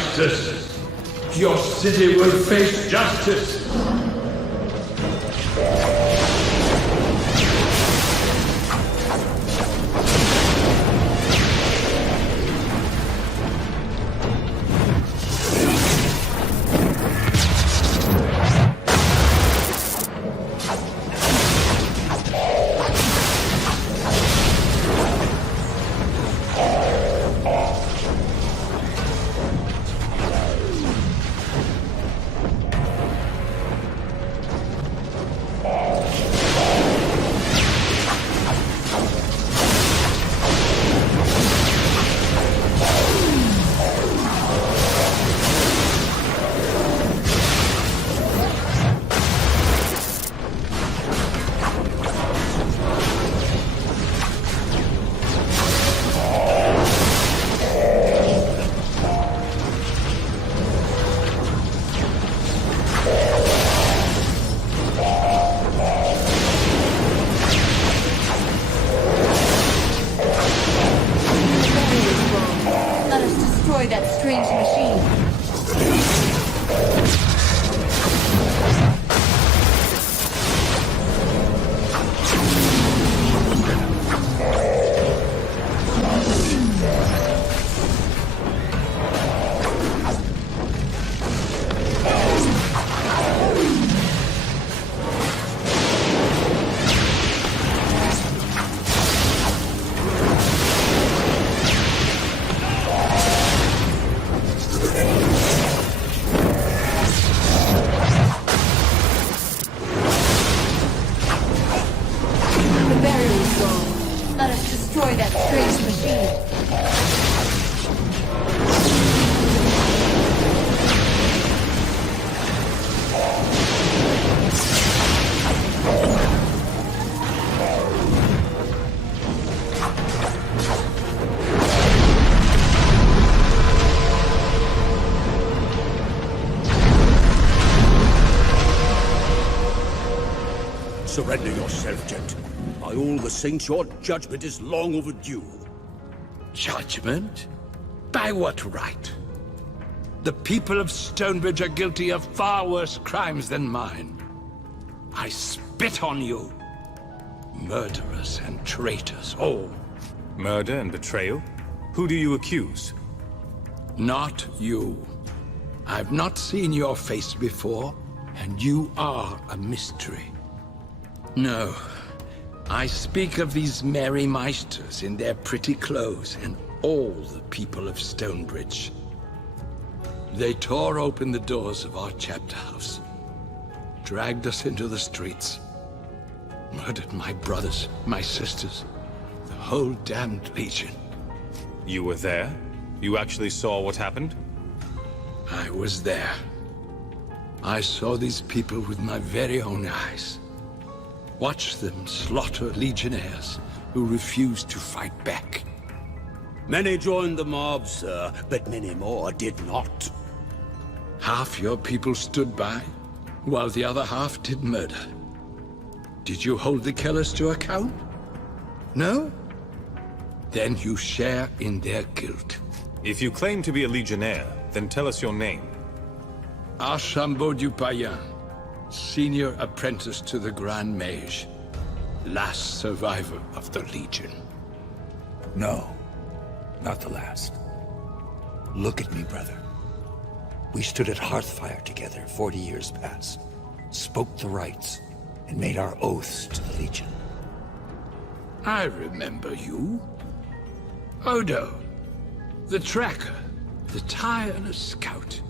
Maesters. Your city will face justice. Surrender yourself, gent. By all the saints, your judgment is long overdue. Judgment? By what right? The people of Stonebridge are guilty of far worse crimes than mine. I spit on you. Murderers and traitors, all. Murder and betrayal? Who do you accuse? Not you. I've not seen your face before, and you are a mystery. No. I speak of these merry Meisters in their pretty clothes and all the people of Stonebridge. They tore open the doors of our chapter house, dragged us into the streets, murdered my brothers, my sisters, the whole damned Legion. You were there? You actually saw what happened? I was there. I saw these people with my very own eyes. Watched them slaughter legionnaires who refused to fight back. Many joined the mob, sir, but many more did not. Half your people stood by, while the other half did murder. Did you hold the killers to account? No? Then you share in their guilt. If you claim to be a legionnaire, then tell us your name. Archambault du Payen, senior apprentice to the Grand Mage, last survivor of the Legion. No, not the last. Look at me, brother. We stood at Hearthfire together 40 years past, spoke the rights, and made our oaths to the Legion. I remember you. Odo, the tracker, the tireless scout,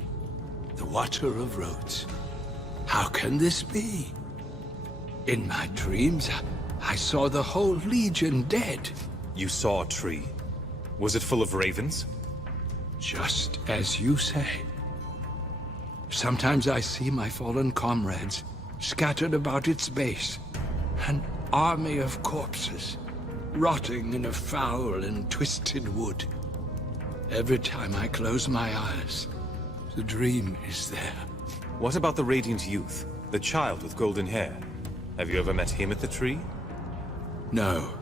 the watcher of roads. How can this be? In my dreams, I saw the whole Legion dead. You saw a tree. Was it full of ravens? Just as you say. Sometimes I see my fallen comrades scattered about its base, an army of corpses, rotting in a foul and twisted wood. Every time I close my eyes, the dream is there. What about the Radiant Youth? The child with golden hair? Have you ever met him at the tree? No.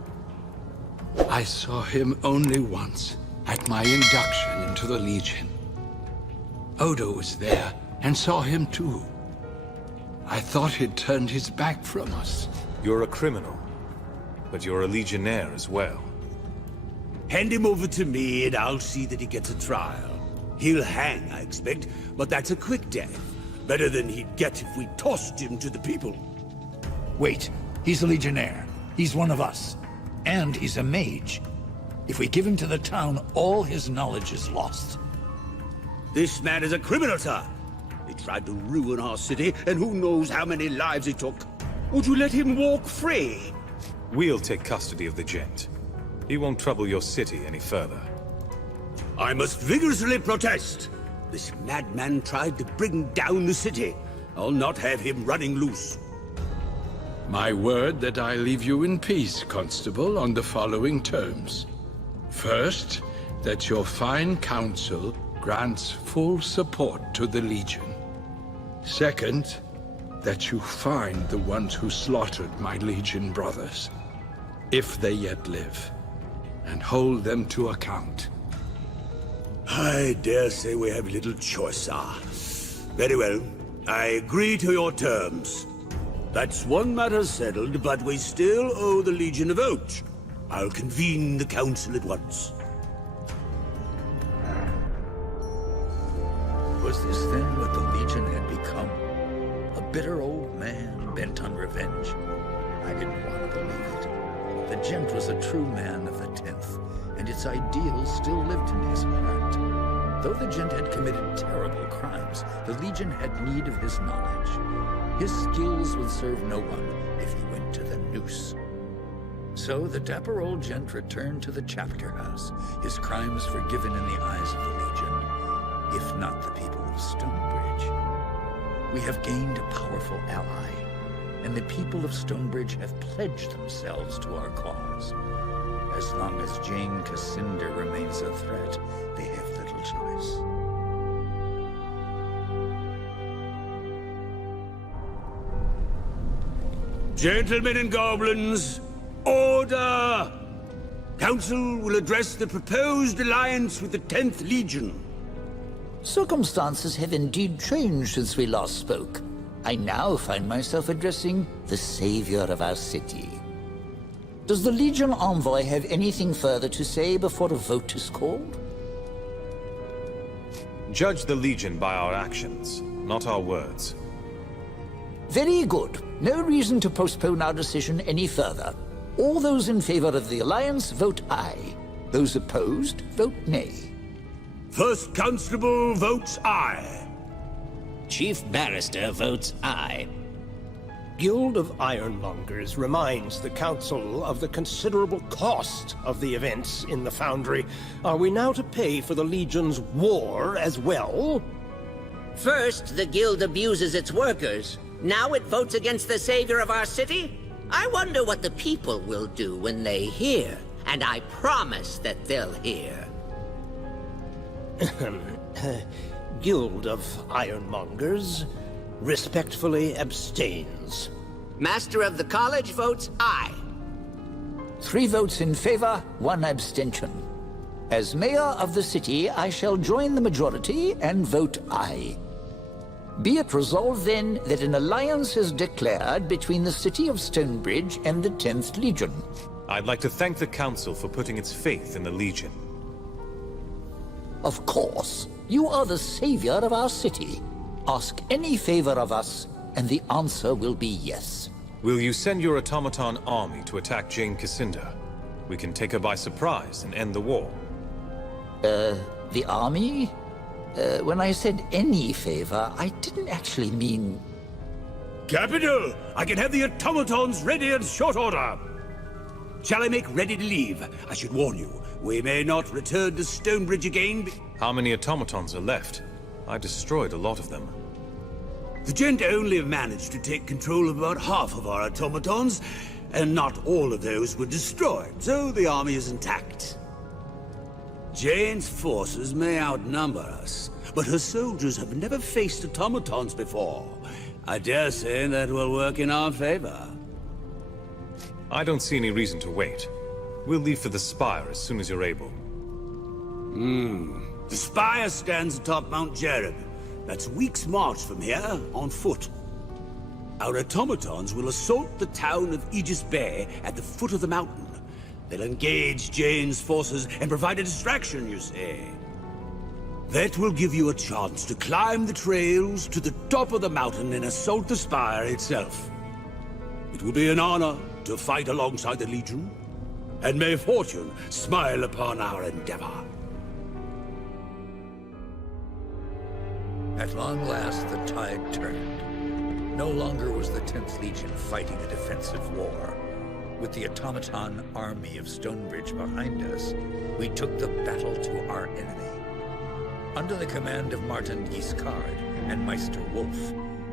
I saw him only once, at my induction into the Legion. Odo was there and saw him too. I thought he'd turned his back from us. You're a criminal, but you're a legionnaire as well. Hand him over to me and I'll see that he gets a trial. He'll hang, I expect, but that's a quick death. Better than he'd get if we tossed him to the people. Wait, he's a legionnaire. He's one of us. And he's a mage. If we give him to the town, all his knowledge is lost. This man is a criminal, sir. He tried to ruin our city, and who knows how many lives he took. Would you let him walk free? We'll take custody of the gent. He won't trouble your city any further. I must vigorously protest. This madman tried to bring down the city. I'll not have him running loose. My word that I leave you in peace, Constable, on the following terms. First, that your fine council grants full support to the Legion. Second, that you find the ones who slaughtered my Legion brothers, if they yet live, and hold them to account. I dare say we have little choice, sir. Very well. I agree to your terms. That's one matter settled, but we still owe the Legion a vote. I'll convene the council at once. Was this then what the Legion had become? A bitter old man bent on revenge? I didn't want to believe it. The gent was a true man of the 10th, and its ideals still lived in his heart. Though the gent had committed terrible crimes, the Legion had need of his knowledge. His skills would serve no one if he went to the noose. So the dapper old gent returned to the chapter house, his crimes forgiven in the eyes of the Legion, if not the people of Stonebridge. We have gained a powerful ally, and the people of Stonebridge have pledged themselves to our cause. As long as Jane Cascinder remains a threat, they have little choice. Gentlemen and goblins, order! Council will address the proposed alliance with the 10th Legion. Circumstances have indeed changed since we last spoke. I now find myself addressing the savior of our city. Does the Legion envoy have anything further to say before a vote is called? Judge the Legion by our actions, not our words. Very good. No reason to postpone our decision any further. All those in favor of the alliance vote aye. Those opposed vote nay. First Constable votes aye. Chief Barrister votes aye. Guild of Ironmongers reminds the Council of the considerable cost of the events in the Foundry. Are we now to pay for the Legion's war as well? First, the Guild abuses its workers. Now it votes against the savior of our city? I wonder what the people will do when they hear. And I promise that they'll hear. Guild of Ironmongers respectfully abstains. Master of the College votes aye. 3 votes in favor, 1 abstention. As mayor of the city, I shall join the majority and vote aye. Be it resolved then that an alliance is declared between the city of Stonebridge and the 10th Legion. I'd like to thank the Council for putting its faith in the Legion. Of course, you are the savior of our city. Ask any favor of us, and the answer will be yes. Will you send your automaton army to attack Jane Cascinder? We can take her by surprise and end the war. The army? When I said any favor, I didn't actually mean... Capital! I can have the automatons ready in short order. Shall I make ready to leave? I should warn you, we may not return to Stonebridge again. How many automatons are left? I destroyed a lot of them. The gent only managed to take control of about half of our automatons, and not all of those were destroyed, so the army is intact. Jane's forces may outnumber us, but her soldiers have never faced automatons before. I dare say that will work in our favor. I don't see any reason to wait. We'll leave for the Spire as soon as you're able. The Spire stands atop Mount Jereb. That's weeks' march from here, on foot. Our automatons will assault the town of Aegis Bay at the foot of the mountain. They'll engage Jane's forces and provide a distraction, you see. That will give you a chance to climb the trails to the top of the mountain and assault the spire itself. It will be an honor to fight alongside the Legion, and may fortune smile upon our endeavor. At long last, the tide turned. No longer was the 10th Legion fighting a defensive war. With the automaton army of Stonebridge behind us, we took the battle to our enemy. Under the command of Martin Guiscard and Meister Wolf,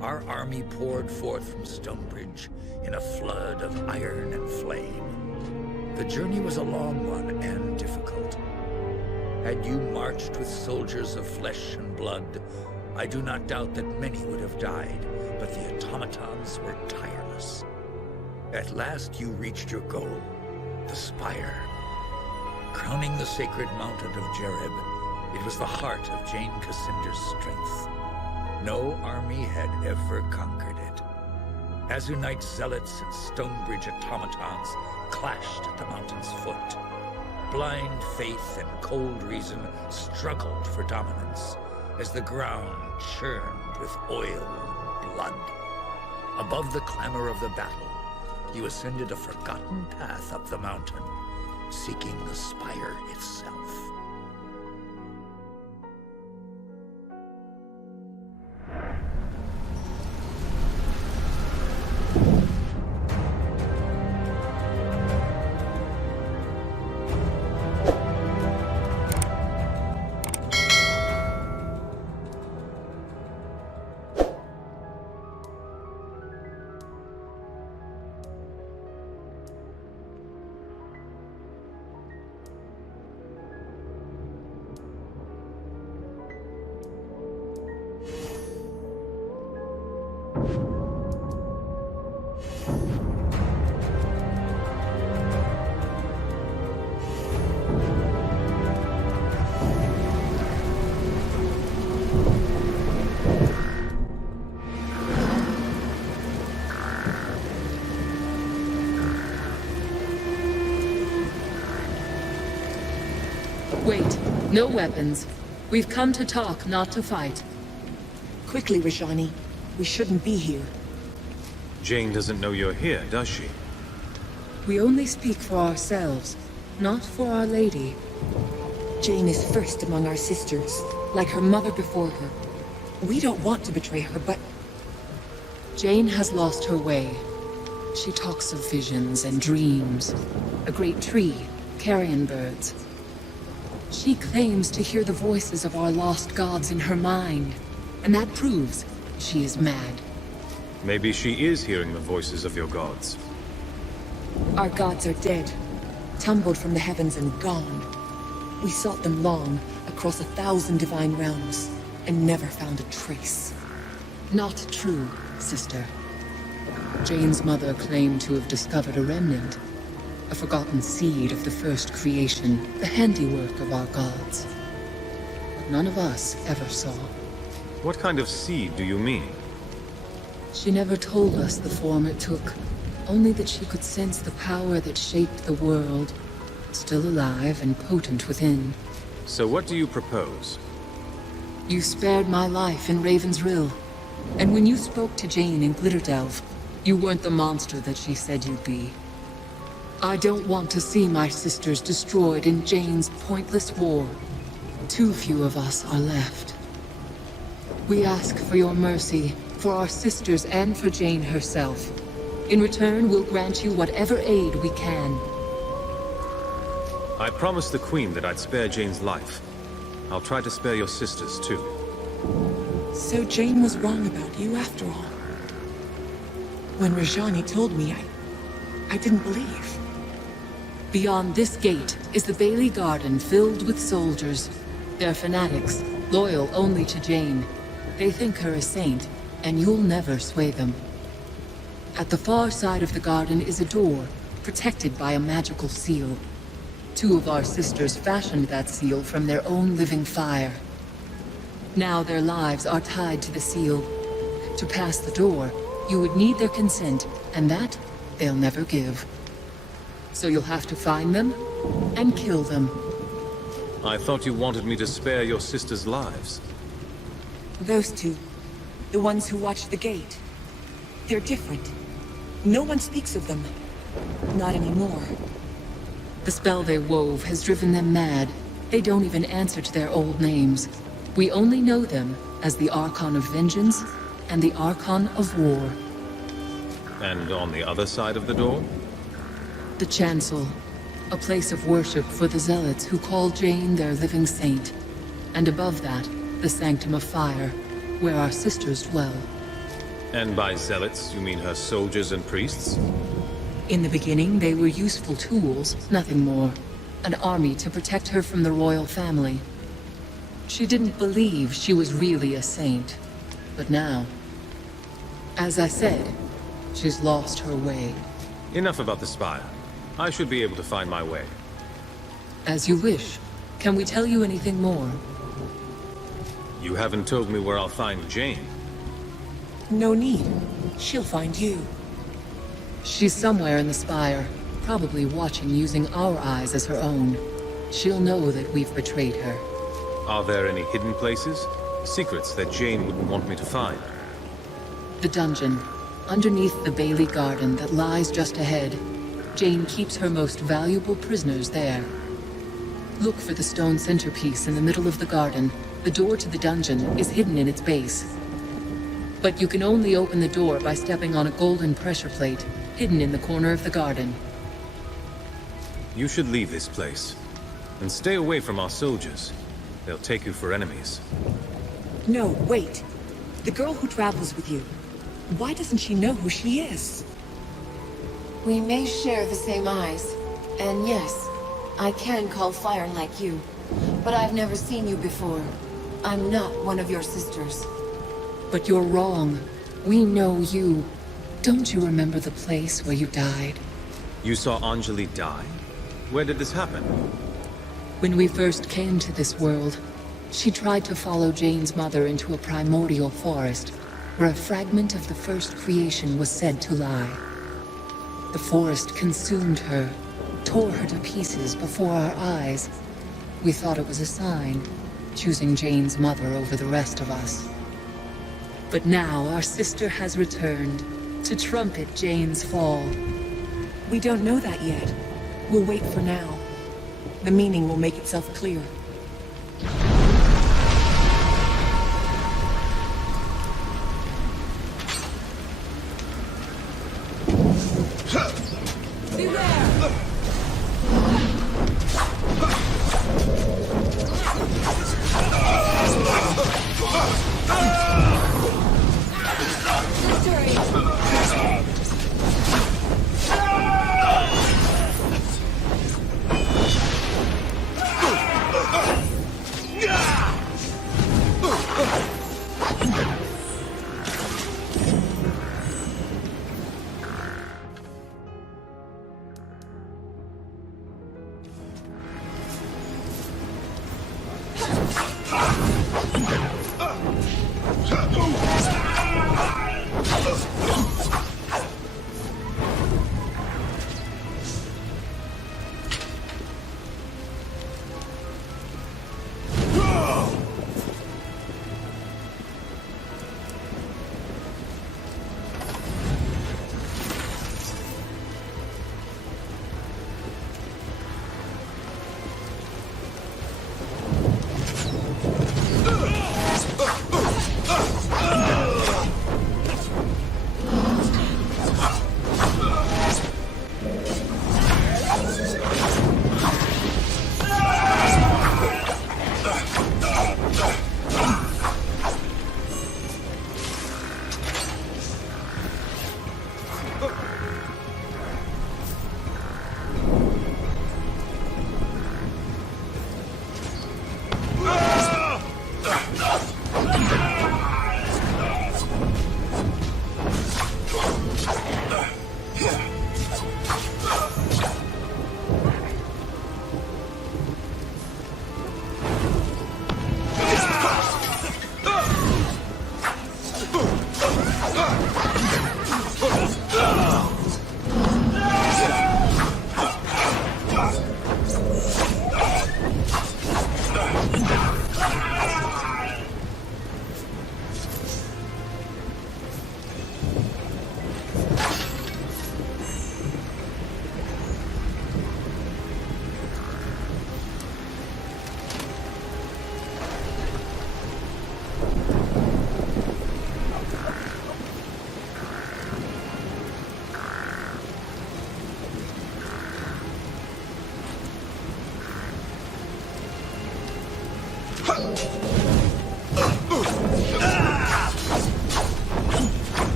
our army poured forth from Stonebridge in a flood of iron and flame. The journey was a long one and difficult. Had you marched with soldiers of flesh and blood, I do not doubt that many would have died, but the automatons were tireless. At last you reached your goal, the spire. Crowning the sacred mountain of Jereb, it was the heart of Jane Cassinder's strength. No army had ever conquered it. Azunite zealots and Stonebridge automatons clashed at the mountain's foot. Blind faith and cold reason struggled for dominance as the ground churned with oil and blood. Above the clamor of the battle, you ascended a forgotten path up the mountain, seeking the spire itself. Wait. No weapons. We've come to talk, not to fight. Quickly, Rajani. We shouldn't be here. Jane doesn't know you're here, does she? We only speak for ourselves, not for Our Lady. Jane is first among our sisters. Like her mother before her. We don't want to betray her, but... Jane has lost her way. She talks of visions and dreams. A great tree, carrion birds. She claims to hear the voices of our lost gods in her mind. And that proves she is mad. Maybe she is hearing the voices of your gods. Our gods are dead. Tumbled from the heavens and gone. We sought them long, across 1,000 divine realms, and never found a trace. Not true, sister. Jane's mother claimed to have discovered a remnant. A forgotten seed of the first creation, the handiwork of our gods. But none of us ever saw. What kind of seed do you mean? She never told us the form it took, only that she could sense the power that shaped the world, still alive and potent within. So what do you propose? You spared my life in Raven's Rill, and when you spoke to Jane in Glitterdelve, you weren't the monster that she said you'd be. I don't want to see my sisters destroyed in Jane's pointless war. Too few of us are left. We ask for your mercy, for our sisters and for Jane herself. In return, we'll grant you whatever aid we can. I promised the Queen that I'd spare Jane's life. I'll try to spare your sisters, too. So Jane was wrong about you after all. When Rajani told me, I didn't believe. Beyond this gate is the Bailey Garden filled with soldiers. They're fanatics, loyal only to Jane. They think her a saint, and you'll never sway them. At the far side of the garden is a door, protected by a magical seal. 2 of our sisters fashioned that seal from their own living fire. Now their lives are tied to the seal. To pass the door, you would need their consent, and that they'll never give. So you'll have to find them and kill them. I thought you wanted me to spare your sisters' lives. Those two, the ones who watch the gate, they're different. No one speaks of them. Not anymore. The spell they wove has driven them mad. They don't even answer to their old names. We only know them as the Archon of Vengeance and the Archon of War. And on the other side of the door? The Chancel, a place of worship for the Zealots who call Jane their living saint. And above that, the Sanctum of Fire, where our sisters dwell. And by zealots, you mean her soldiers and priests? In the beginning, they were useful tools, nothing more. An army to protect her from the royal family. She didn't believe she was really a saint. But now, as I said, she's lost her way. Enough about the spire. I should be able to find my way. As you wish. Can we tell you anything more? You haven't told me where I'll find Jane. No need. She'll find you. She's somewhere in the spire, probably watching using our eyes as her own. She'll know that we've betrayed her. Are there any hidden places? Secrets that Jane wouldn't want me to find? The dungeon, underneath the Bailey Garden that lies just ahead. Jane keeps her most valuable prisoners there. Look for the stone centerpiece in the middle of the garden. The door to the dungeon is hidden in its base. But you can only open the door by stepping on a golden pressure plate, hidden in the corner of the garden. You should leave this place. And stay away from our soldiers. They'll take you for enemies. No, wait. The girl who travels with you. Why doesn't she know who she is? We may share the same eyes. And yes, I can call fire like you. But I've never seen you before. I'm not one of your sisters. But you're wrong. We know you. Don't you remember the place where you died? You saw Anjali die? Where did this happen? When we first came to this world, she tried to follow Jane's mother into a primordial forest, where a fragment of the first creation was said to lie. The forest consumed her, tore her to pieces before our eyes. We thought it was a sign, choosing Jane's mother over the rest of us. But now our sister has returned to trumpet Jane's fall. We don't know that yet. We'll wait for now. The meaning will make itself clear.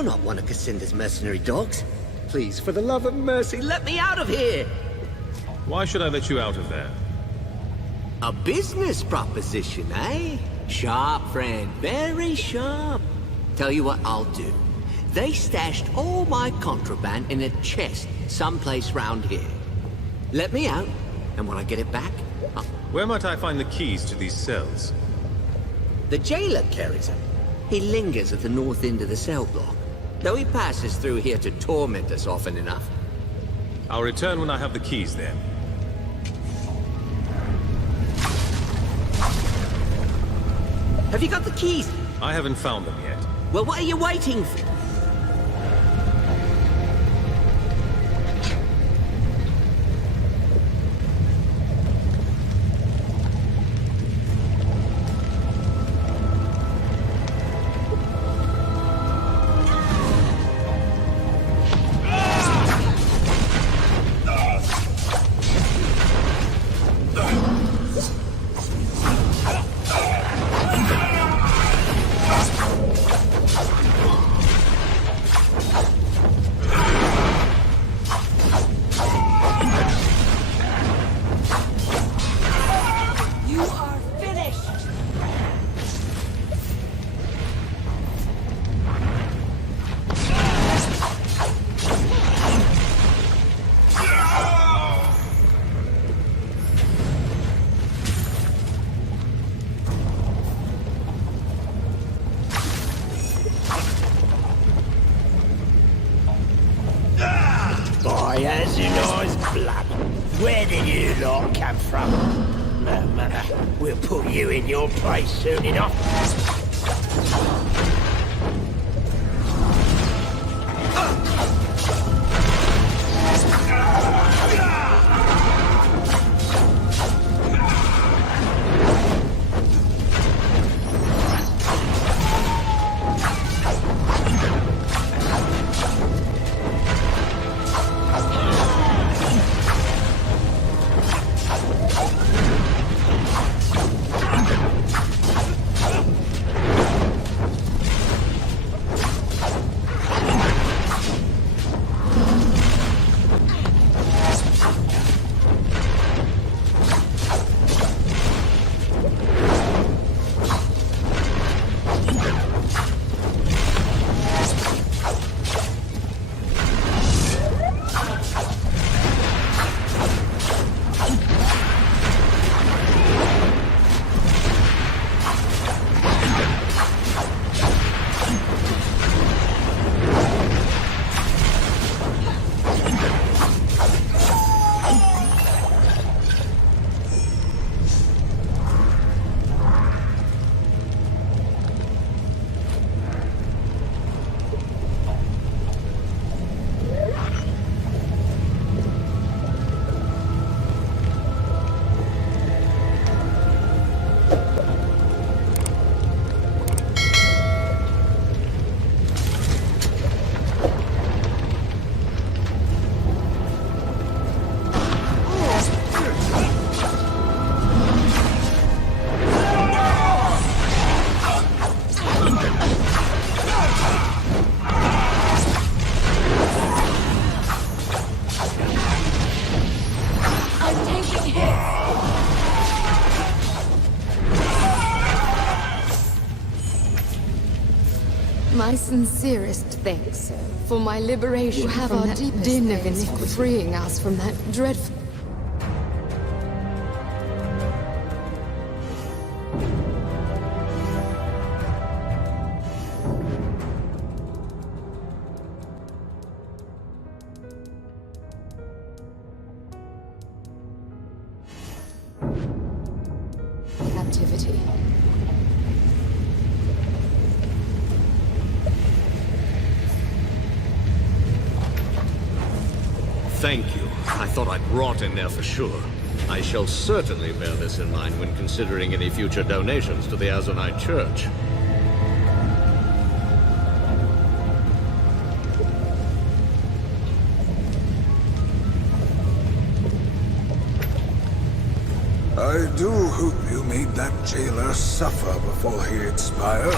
You're not one of Cassinda's mercenary dogs. Please, for the love of mercy, let me out of here! Why should I let you out of there? A business proposition, eh? Sharp, friend. Very sharp. Tell you what I'll do. They stashed all my contraband in a chest someplace round here. Let me out, and when I get it back, Where might I find the keys to these cells? the jailer carries them. He lingers at the north end of the cell block, though he passes through here to torment us often enough. I'll return when I have the keys then. Have you got the keys? I haven't found them yet. Well, what are you waiting for? By Azunor's blood, where did you lot come from? No matter, we'll put you in your place soon enough. My sincerest thanks for my liberation from that din of iniquity, freeing us from that dreadful... captivity. Thank you. I thought I'd rot in there for sure. I shall certainly bear this in mind when considering any future donations to the Azonite Church. I do hope you made that jailer suffer before he expired.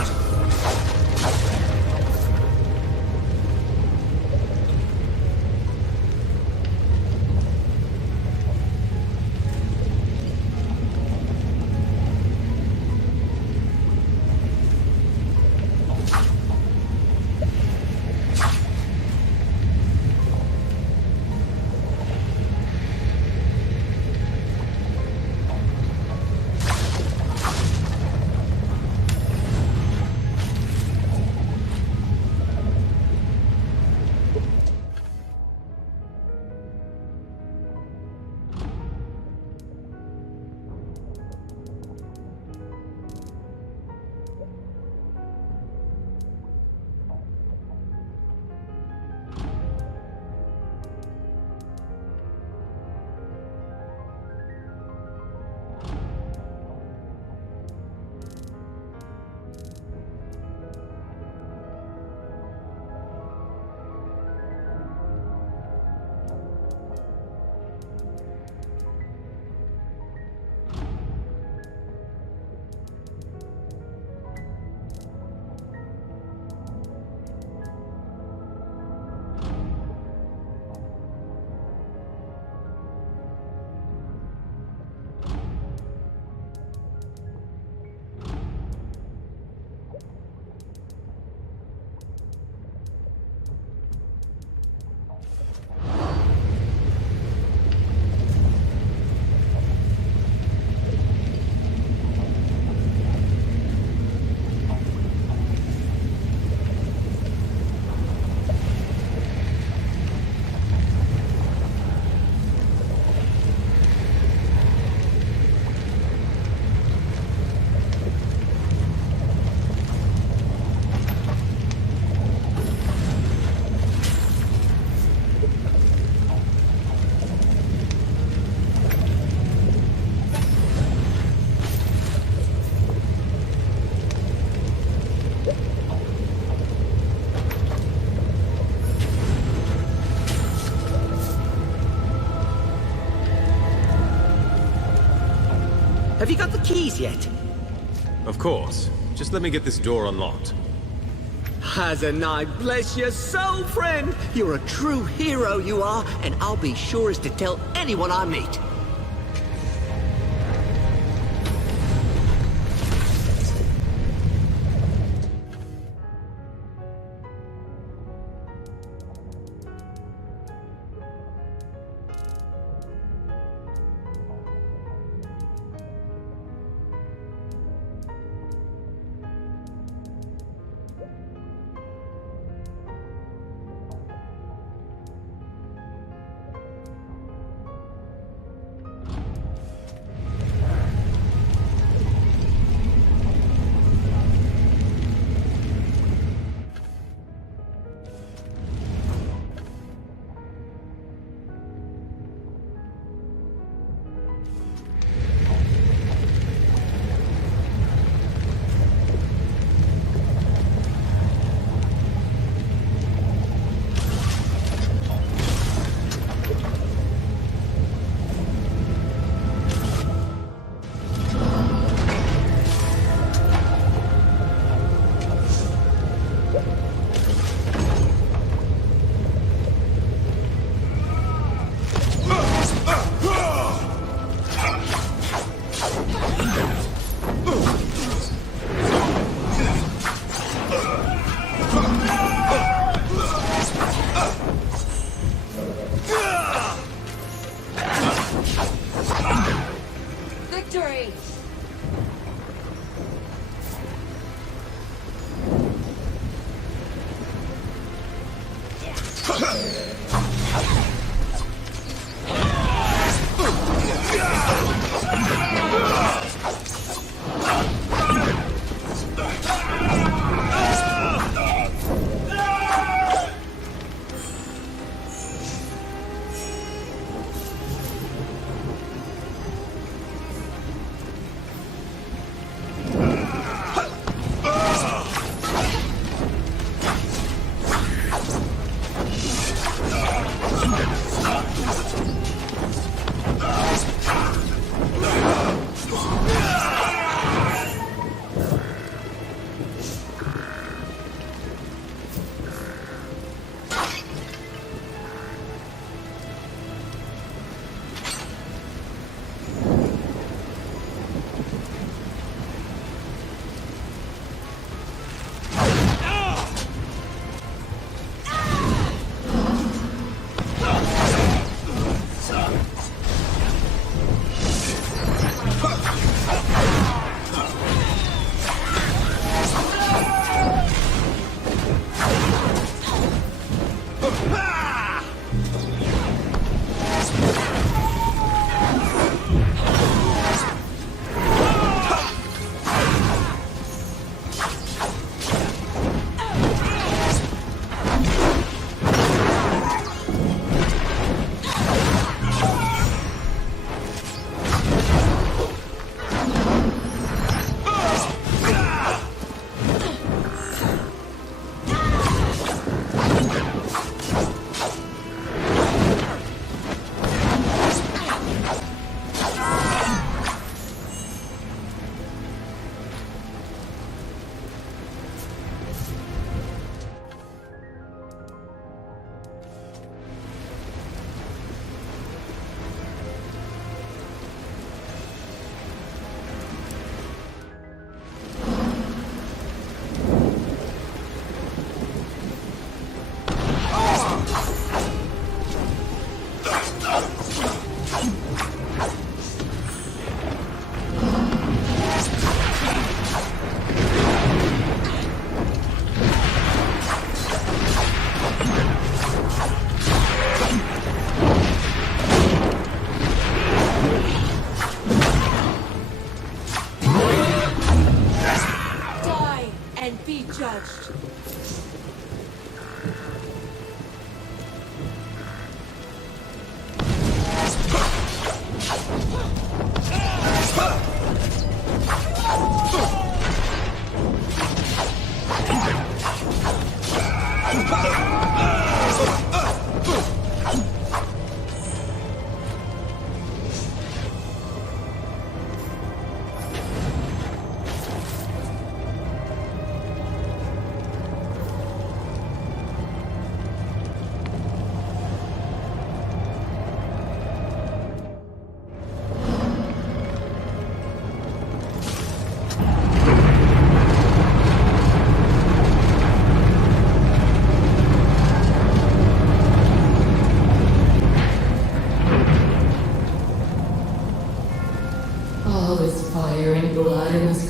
have you got the keys yet? Of course. Just let me get this door unlocked. Hazanai, bless your soul, friend! You're a true hero, you are, and I'll be sure as to tell anyone I meet. Victory!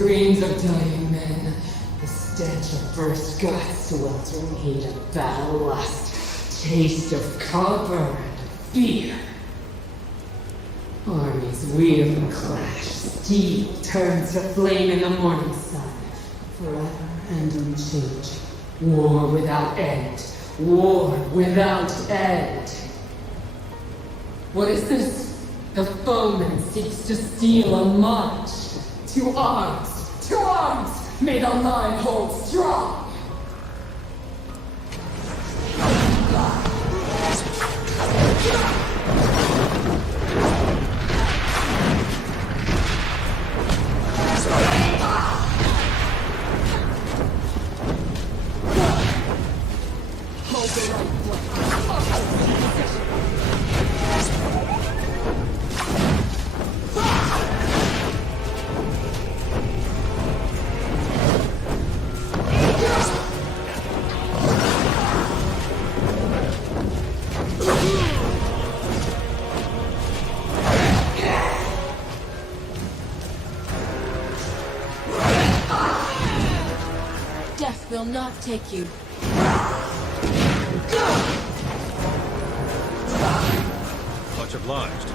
screams of dying men, the stench of burst guts, sweltering heat of battle lust, taste of copper and fear. Armies wheel and clash, steel turns to flame in the morning sun, forever and unchanging. War without end, war without end. What is this? The foeman seeks to steal a march. To arms! To arms! May the line hold strong! Death will not take you. Much obliged.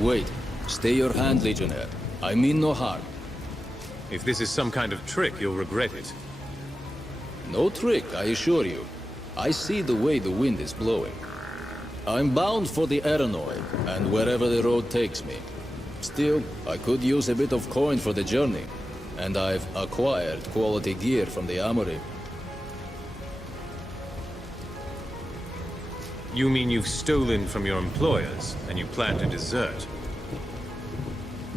Wait. Stay your hand, Legionnaire. I mean no harm. If this is some kind of trick, you'll regret it. No trick, I assure you. I see the way the wind is blowing. I'm bound for the Aranoid, and wherever the road takes me. Still, I could use a bit of coin for the journey, and I've acquired quality gear from the armory. You mean you've stolen from your employers, and you plan to desert?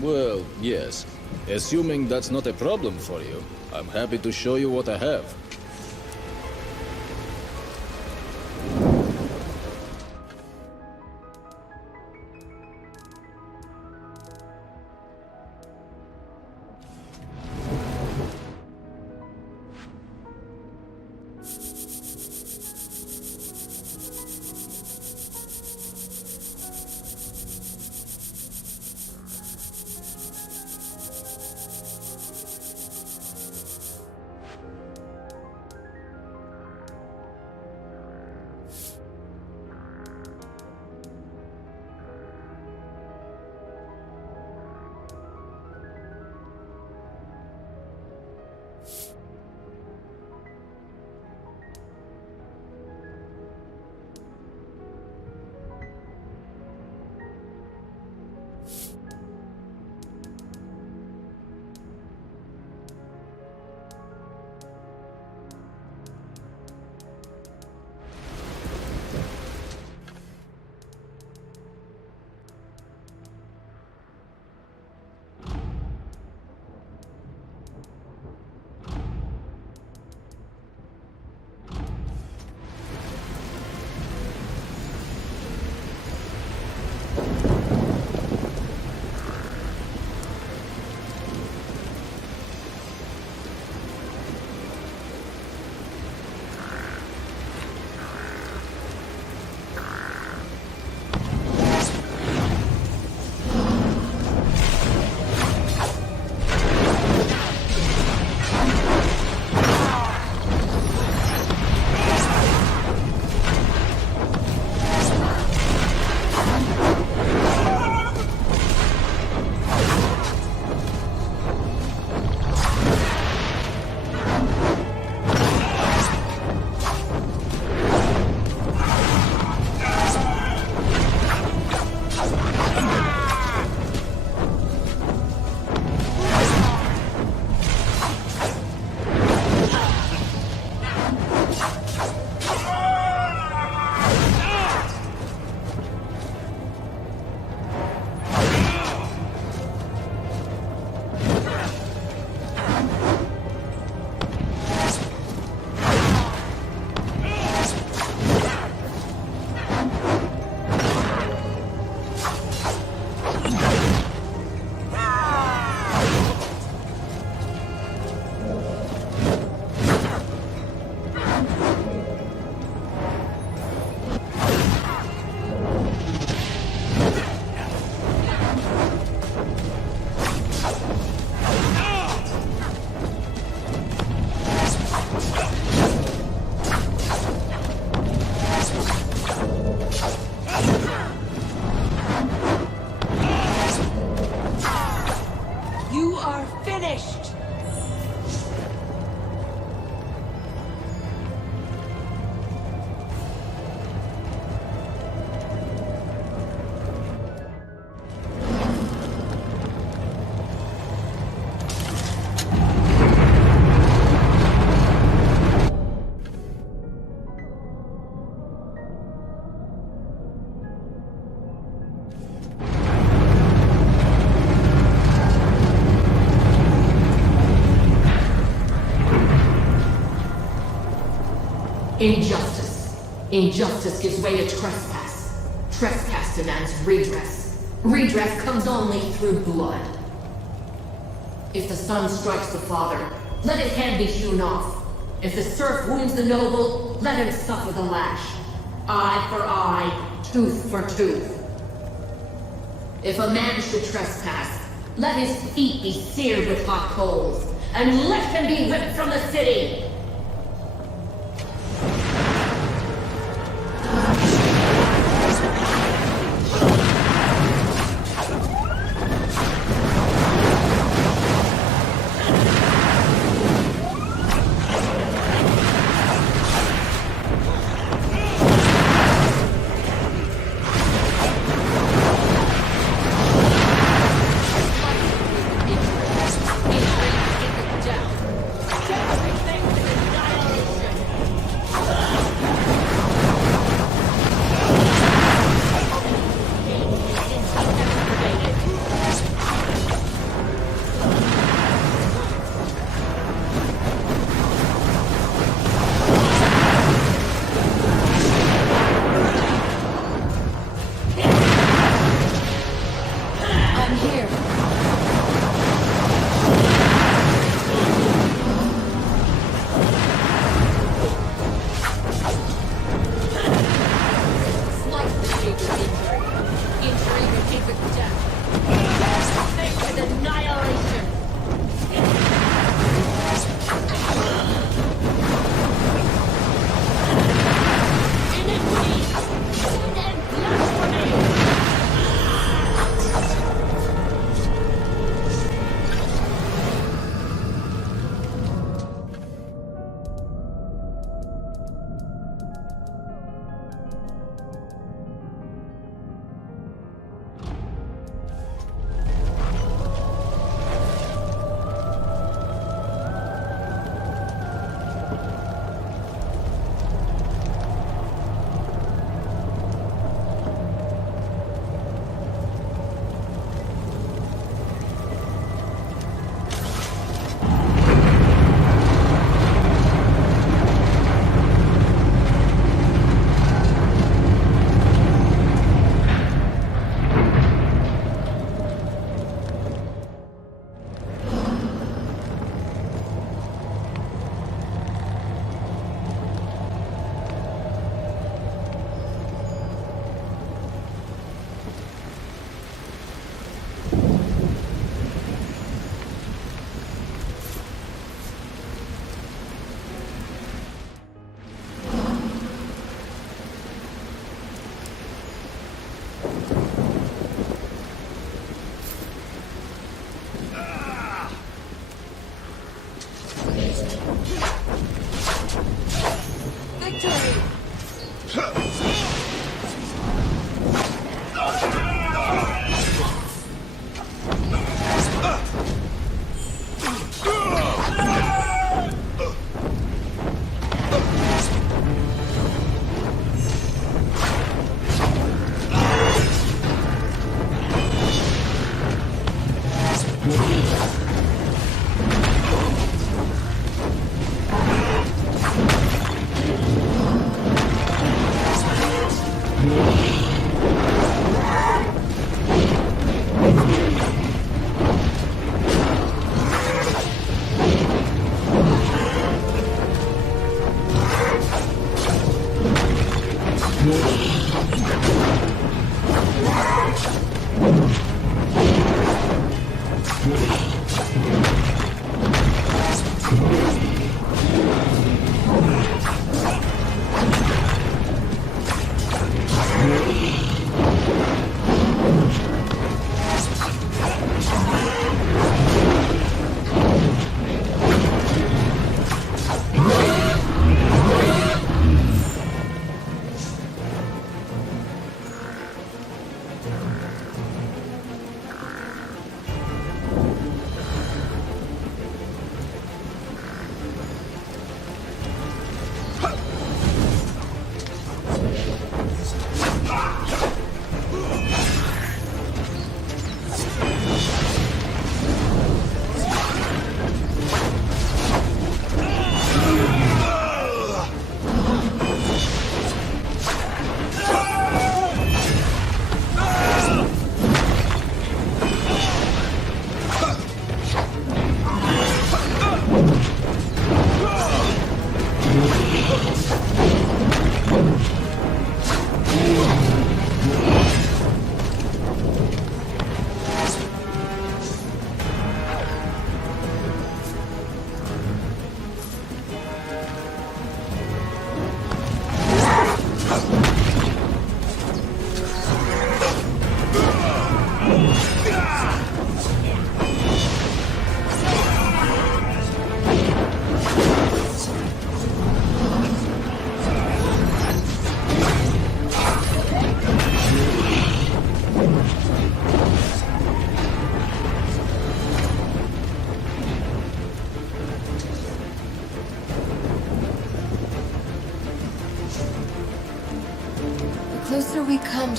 Well, yes. Assuming that's not a problem for you, I'm happy to show you what I have. Injustice. Injustice gives way to trespass. Trespass demands redress. Redress comes only through blood. If the son strikes the father, let his hand be hewn off. If the serf wounds the noble, let him suffer the lash. Eye for eye, tooth for tooth. If a man should trespass, let his feet be seared with hot coals, and let him be whipped from the city!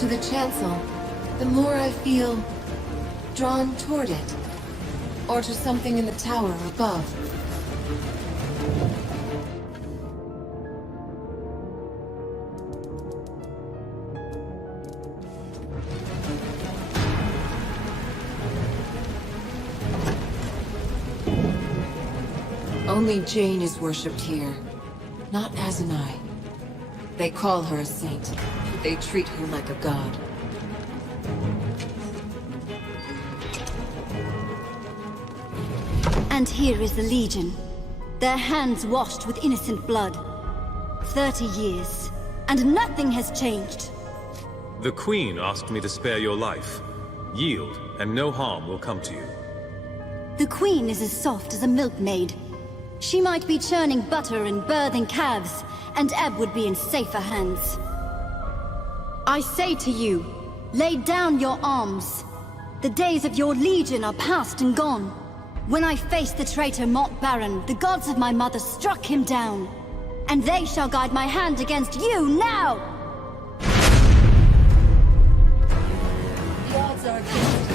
to the chancel, the more I feel drawn toward it, or to something in the tower above. Only Jane is worshipped here, not Azanai. They call her a saint, but they treat her like a god. And here is the Legion, their hands washed with innocent blood. 30 years, and nothing has changed. The Queen asked me to spare your life. Yield, and no harm will come to you. The Queen is as soft as a milkmaid. She might be churning butter and birthing calves, and Ebb would be in safer hands. I say to you, lay down your arms. The days of your Legion are past and gone. When I faced the traitor Mont Baron, the gods of my mother struck him down. And they shall guide my hand against you now! The odds are against us.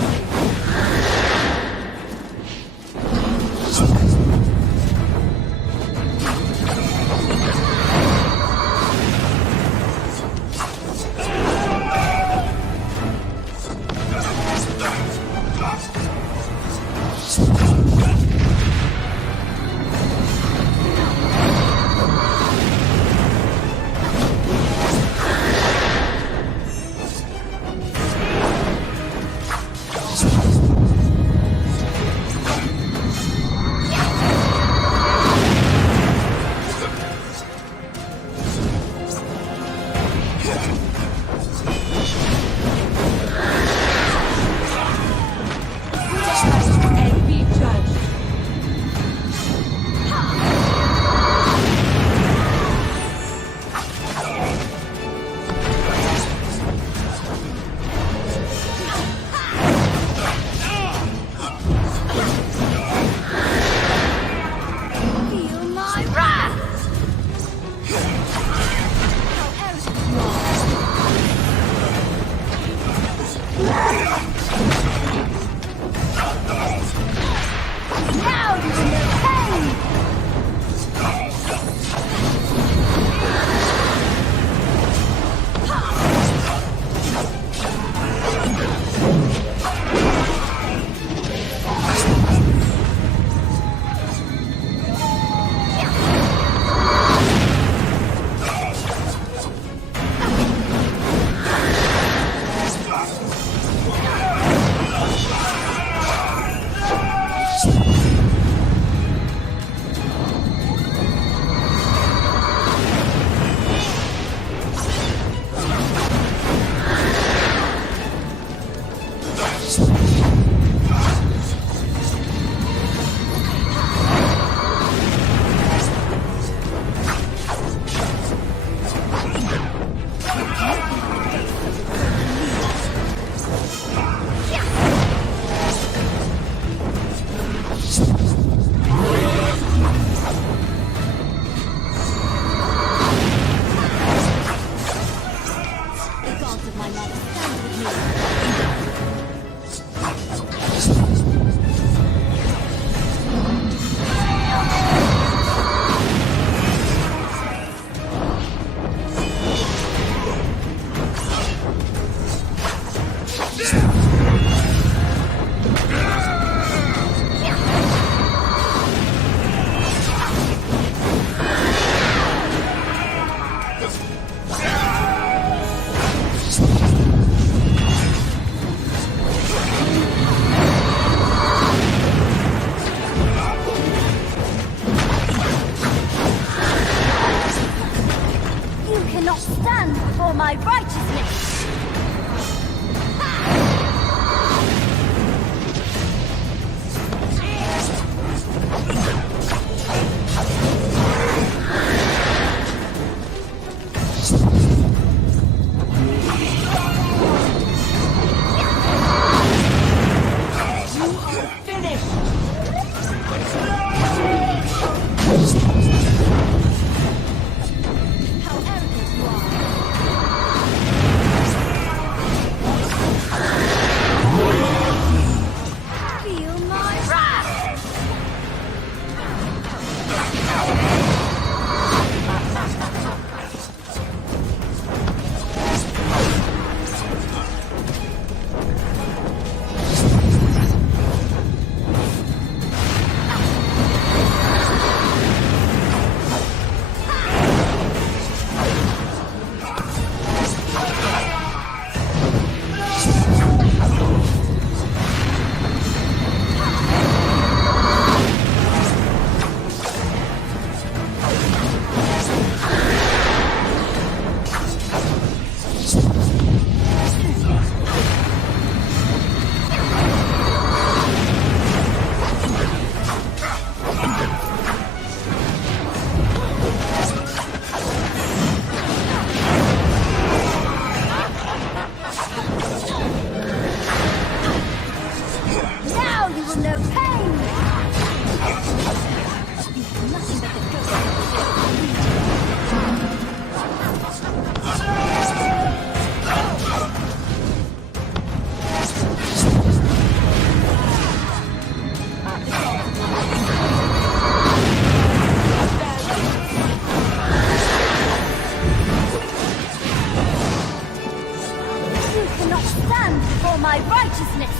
for my righteousness!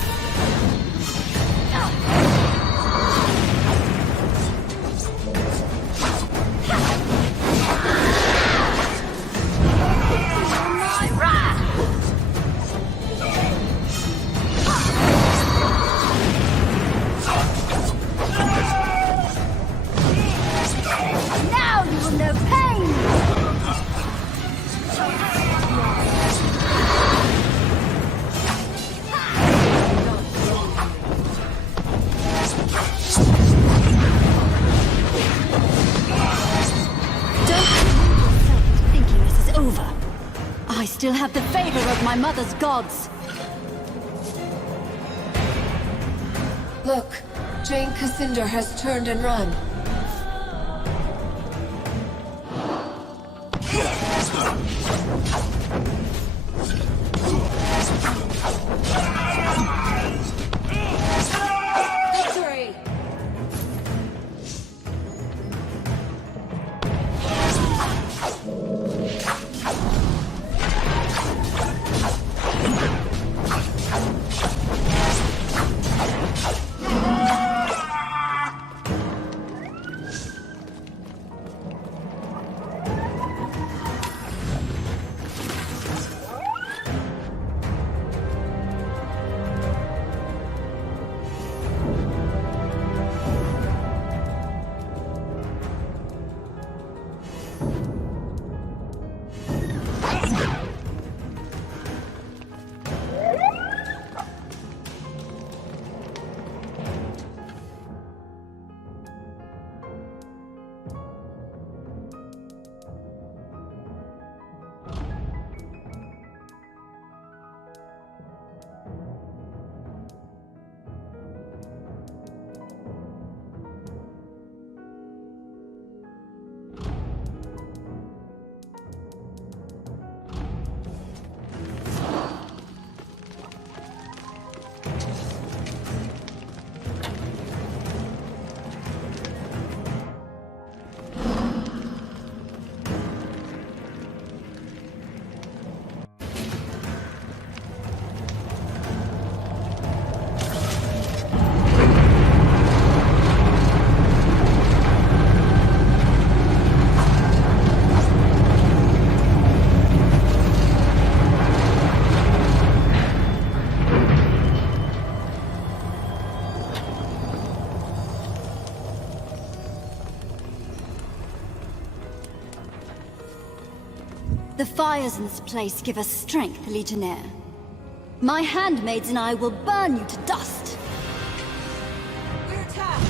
My wrath! Now you will know pain! Thinking this is over. I still have the favor of my mother's gods. Look, Jane Cascinder has turned and run. Victory! The fires in this place give us strength, Legionnaire. My handmaids and I will burn you to dust. We're attacked!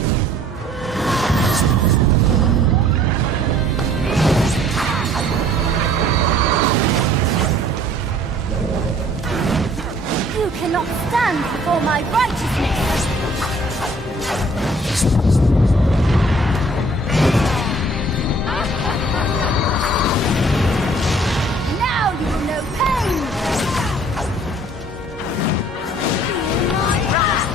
You cannot stand before my righteousness! Now you will know pain! Feel my wrath!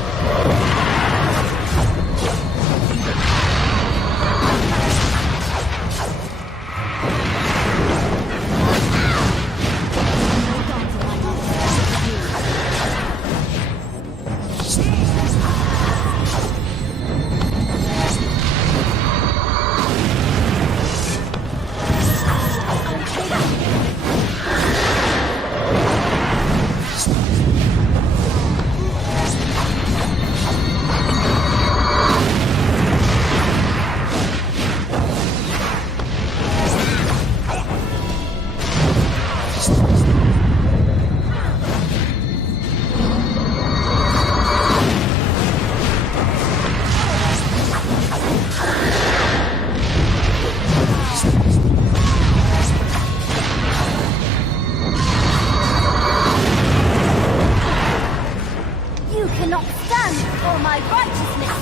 You cannot stand before my righteousness!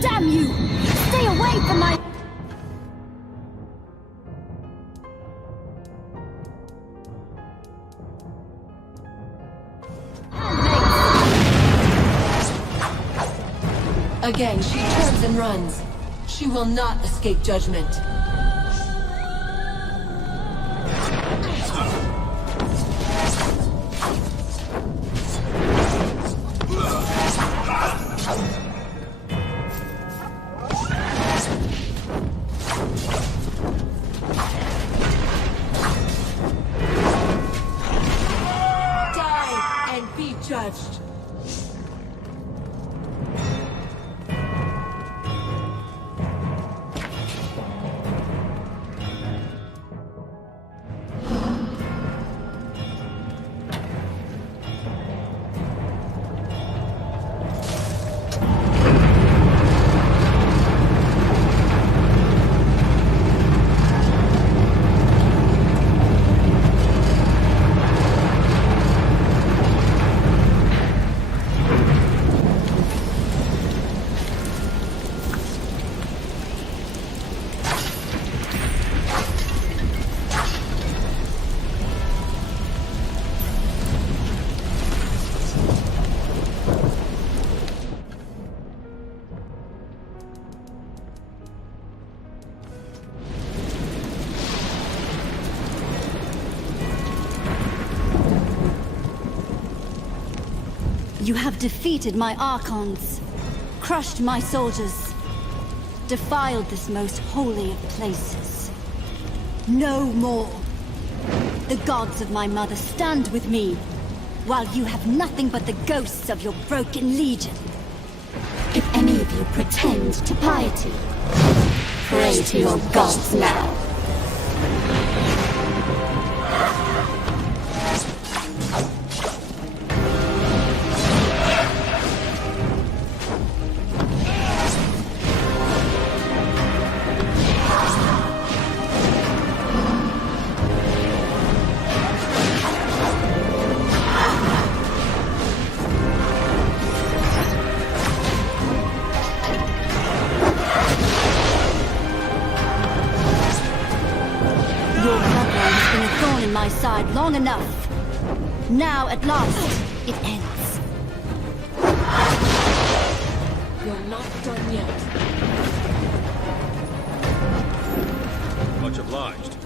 Damn you! Stay away from my... Again, she turns and runs. She will not escape judgment. Die and be judged. You have defeated my Archons, crushed my soldiers, defiled this most holy of places. No more. The gods of my mother stand with me, while you have nothing but the ghosts of your broken legion. If any of you pretend to piety, pray to your gods now. Side long enough. Now, at last, it ends. You're not done yet. Much obliged.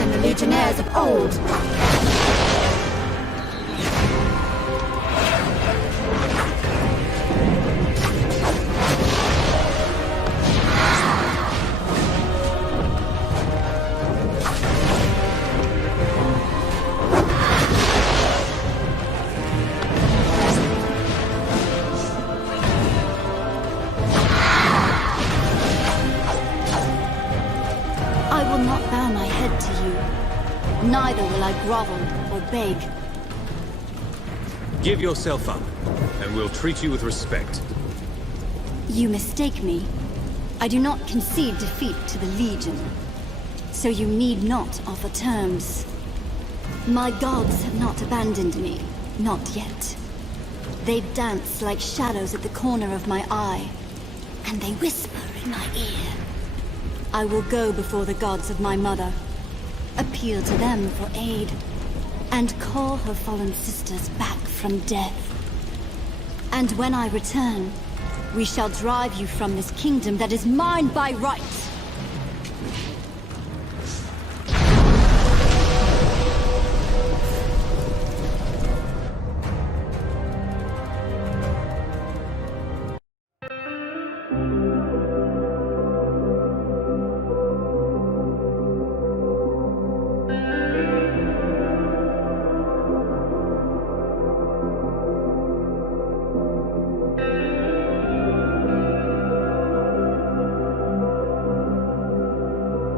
than the legionnaires of old. I will not bow my head to you. Neither will I grovel or beg. Give yourself up, and we'll treat you with respect. You mistake me. I do not concede defeat to the Legion. So you need not offer terms. My gods have not abandoned me. Not yet. They dance like shadows at the corner of my eye. And they whisper in my ear. I will go before the gods of my mother, appeal to them for aid, and call her fallen sisters back from death. And when I return, we shall drive you from this kingdom that is mine by right.